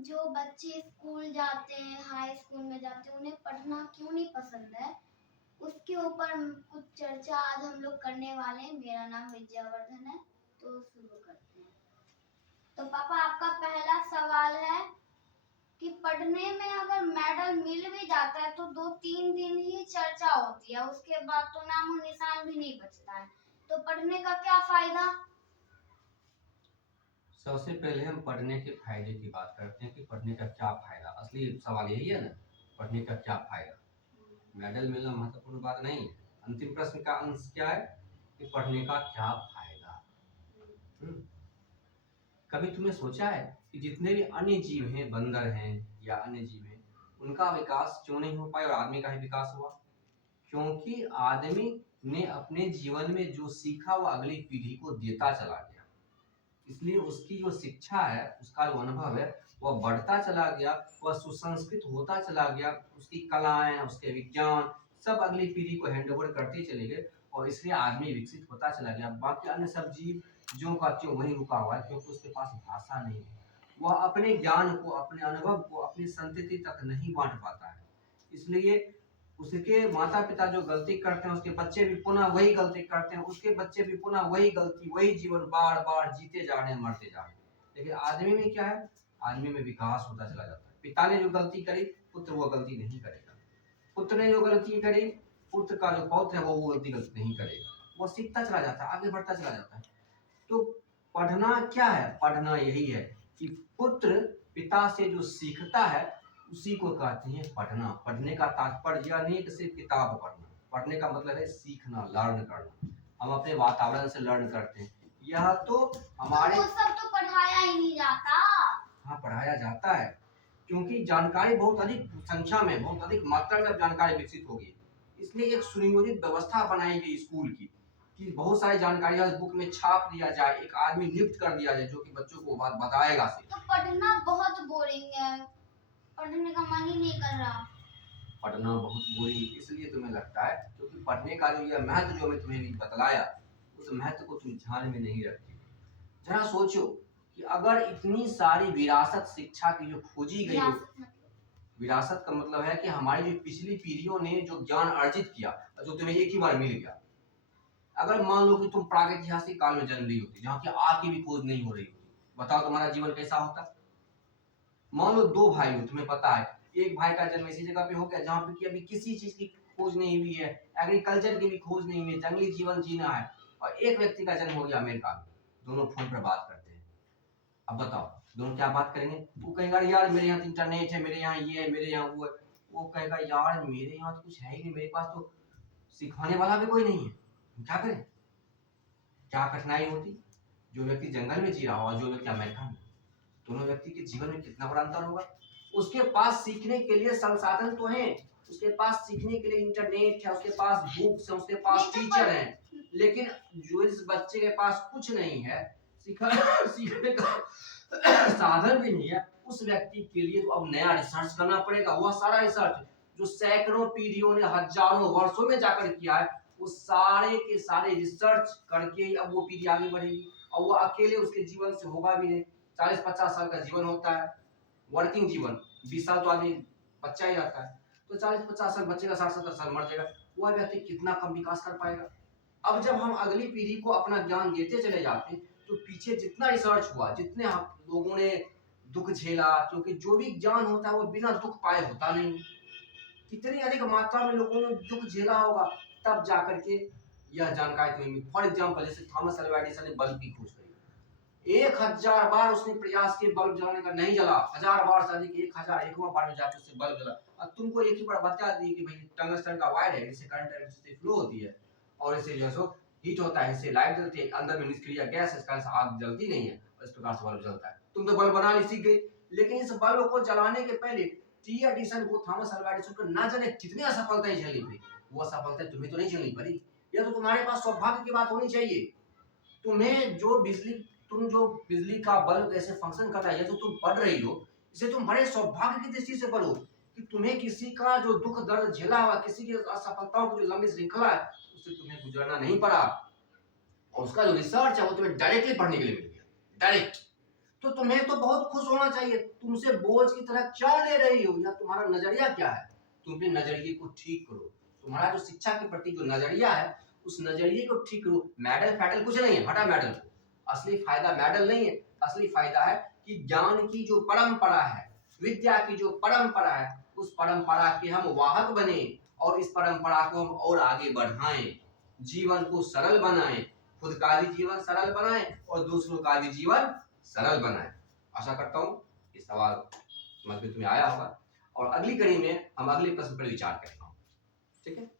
जो बच्चे स्कूल जाते हैं, हाई स्कूल में जाते हैं, उन्हें पढ़ना क्यों नहीं पसंद है, उसके ऊपर कुछ चर्चा आज हम लोग करने वाले हैं। मेरा नाम विद्यावर्धन है, तो शुरू करते हैं। तो पापा, आपका पहला सवाल है कि पढ़ने में अगर मेडल मिल भी जाता है तो 2-3 दिन ही चर्चा होती है, उसके बाद तो नामो निशान भी नहीं बचता है, तो पढ़ने का क्या फायदा? सबसे पहले हम पढ़ने के फायदे की बात करते हैं कि पढ़ने का क्या फायदा। असली सवाल यही है ना, पढ़ने का क्या फायदा। मेडल मिलना महत्वपूर्ण बात नहीं है। अंतिम प्रश्न का अंश क्या है कि पढ़ने का क्या फायदा। कभी तुमने सोचा है कि जितने भी अन्य जीव हैं, बंदर हैं या अन्य जीव हैं, उनका विकास क्यों नहीं हो पाया और आदमी का ही विकास हुआ? क्योंकि आदमी ने अपने जीवन में जो सीखा वो अगली पीढ़ी को देता चला गया। इसलिए उसकी जो शिक्षा है, उसका जो अनुभव है, वह बढ़ता चला गया, वह सुसंस्कृत होता चला गया। उसकी कलाएं, उसके विज्ञान सब अगली पीढ़ी को हैंडओवर करते चले गए और इसलिए आदमी विकसित होता चला गया। बाकी अन्य सब जीव ज्यों का त्यों वहीं रुका हुआ है, क्योंकि उसके पास भाषा नहीं है। वह अपने ज्ञान को, अपने अनुभव को अपनी संतति तक नहीं बांट पाता है। इसलिए उसके माता पिता जो गलती करते हैं, उसके बच्चे भी पुनः वही गलती करते हैं, उसके बच्चे भी पुनः वही गलती, वही जीवन बार बार जीते जा रहे हैं, मरते जा रहे हैं। लेकिन आदमी में क्या है? आदमी में विकास होता चला जाता है। पिता ने जो गलती करी, पुत्र वो गलती नहीं करेगा। पुत्र ने जो गलती करी, पुत्र का जो पौत्र है वो गलती नहीं करेगा। वो सीखता चला जाता है, आगे बढ़ता चला जाता है। तो पढ़ना क्या है? पढ़ना यही है कि पुत्र पिता से जो सीखता है उसी को कहते हैं पढ़ना। पढ़ने का तात्पर्य यह नहीं है कि सिर्फ किताब पढ़ना। पढ़ने का मतलब है सीखना, लर्न करना। हम अपने वातावरण से लर्न करते हैं। यह तो हमारे तो वो सब तो पढ़ाया ही नहीं जाता। हाँ, पढ़ाया जाता है, क्योंकि जानकारी बहुत अधिक संख्या में, बहुत अधिक मात्रा में जानकारी विकसित होगी। इसलिए एक सुनियोजित व्यवस्था बनाई गई स्कूल की कि बहुत सारी जानकारियां इस बुक में छाप दिया जाए, एक आदमी नियुक्त कर दिया जाए जो कि बच्चों को बात बताएगा। तो पढ़ना बहुत बोरिंग है, पढ़ने का मन ही नहीं कर रहा। पढ़ना बहुत बोरिंग इसलिए तुम्हें लगता है क्योंकि पढ़ने का जो यह महत्व जो मैं तुम्हें भी बतलाया, उस महत्व को तुम ध्यान में नहीं रखती। जरा सोचो कि अगर इतनी सारी विरासत शिक्षा की जो खोजी गई हो, विरासत का मतलब है कि हमारी जो पिछली पीढ़ियों ने जो ज्ञान अर्जित किया, जो तुम्हें एक ही बार मिल गया। अगर मान लो कि तुम प्रागैतिहासिक काल में जन्म ली होती, जहाँ की आग की भी खोज नहीं हो रही होती, बताओ तुम्हारा जीवन कैसा होता? मान लो 2 भाई हो, तुम्हें पता है एक भाई का जन्म ऐसी जगह पे हो गया जहाँ पे कि अभी किसी चीज की खोज नहीं हुई है, एग्रीकल्चर की भी खोज नहीं हुई है, जंगली जीवन जीना है, और एक व्यक्ति का जन्म हो गया अमेरिका में। दोनों फोन पर बात करते हैं। अब बताओ दोनों क्या बात करेंगे? वो कहेगा यार मेरे यहाँ इंटरनेट है, मेरे यहाँ ये है, मेरे यहाँ वो है। वो कहेगा यार मेरे यहाँ तो कुछ है ही नहीं, मेरे पास तो सिखाने वाला भी कोई नहीं है, क्या करें? क्या कठिनाई होती? जो व्यक्ति जंगल में जी रहा होगा, जो व्यक्ति अमेरिका में, दोनों व्यक्ति के जीवन में कितना बड़ा अंतर होगा। उसके पास सीखने के लिए संसाधन तो हैं, उसके पास सीखने के लिए इंटरनेट है, उसके पास बुक्स है, उसके पास टीचर है, लेकिन जो इस बच्चे के पास कुछ नहीं है, सीखने का साधन भी नहीं है, उस व्यक्ति के लिए तो अब नया रिसर्च करना पड़ेगा। वह सारा रिसर्च जो सैकड़ों पीढ़ियों ने हजारों वर्षों में जाकर किया है, वो सारे के सारे रिसर्च करके अब वो पीढ़ी आगे बढ़ेगी। और वो अकेले उसके जीवन से होगा भी नहीं। 40-50 साल का जीवन होता है, वर्किंग जीवन। 20 साल तो आदमी बच्चा ही रहता है, तो 40-50 साल बच्चे का 60-70 साल मर जाएगा। वह व्यक्ति कितना कम विकास कर पाएगा? अब जब हम अगली पीढ़ी को अपना ज्ञान देते चले जाते हैं, तो पीछे जितना रिसर्च हुआ, जितने लोगों ने दुख झेला, क्योंकि जो भी ज्ञान होता है वो बिना दुख पाए होता नहीं। कितनी अधिक मात्रा में लोगों ने दुख झेला होगा, तब जाकर के यह जानकारी तुम्हें मिली। फॉर एग्जाम्पल जैसे थॉमस अल्वा एडिसन ने बल्ब की खोज करी। 1000 बार उसने प्रयास किए बल्ब जलाने का, नहीं जला। 1000 बार से अधिक, 1001वां बार में जाकर उससे बल्ब जला। अब तुमको एक ही बार बता दी कि भाई टंगस्टन का वायर है, इससे करंट इलेक्ट्रिसिटी फ्लो होती है और इससे जो है सो हीट होता है, इससे लाइट जलती है, अंदर में निष्क्रिय गैस है, इसका आग जलती नहीं है, इस प्रकार से बल्ब जलता है। तुम तो बल्ब बनाने सीख गए, लेकिन इस बल्ब को जलाने के पहले टी एडिसन को, थॉमस अल्वा एडिसन को ना जाने कितनी असफलताएं झेलनी पड़ी। वो असफलता तुम्हें तो नहीं झेलनी पड़ी। यह तो तुम्हारे पास सौभाग्य की बात होनी चाहिए। तुम्हें जो बिजली का बल्ब कैसे फंक्शन करता है, ये जो तुम पढ़ रही हो, इसे तुम बड़े सौभाग्य की दृष्टि से पढ़ो कि तुम्हें किसी का जो दुख दर्द झेला हुआ, किसी की असफलताओं की जो लंबी श्रृंखला है, उससे तुम्हें गुजरना नहीं पड़ा। और उसका जो रिसर्च है वो तुम्हें डायरेक्टली पढ़ने के लिए मिल गया, डायरेक्ट। तो तुम्हें तो बहुत खुश होना चाहिए। तुमसे बोझ की तरह क्या ले रही हो, या तुम्हारा नजरिया क्या है? तुम अपने नजरिए को ठीक करो। तुम्हारा जो शिक्षा के प्रति जो नजरिया है, उस नजरिए को ठीक करो। मेडल फैडल कुछ नहीं है, हटा मेडल को। असली फायदा मेडल नहीं है, असली फायदा है कि ज्ञान की जो परंपरा है, विद्या की जो परंपरा है, उस परंपरा के हम वाहक बने और इस परंपरा को हम और आगे बढ़ाएं, जीवन को सरल बनाएं, खुद का भी जीवन सरल बनाएं और दूसरों का भी जीवन सरल बनाएं। आशा करता हूं ये सवाल समझ में तुम्हें आया होगा और अगली कड़ी में हम अगले प्रश्न पर विचार करेंगे। ठीक है।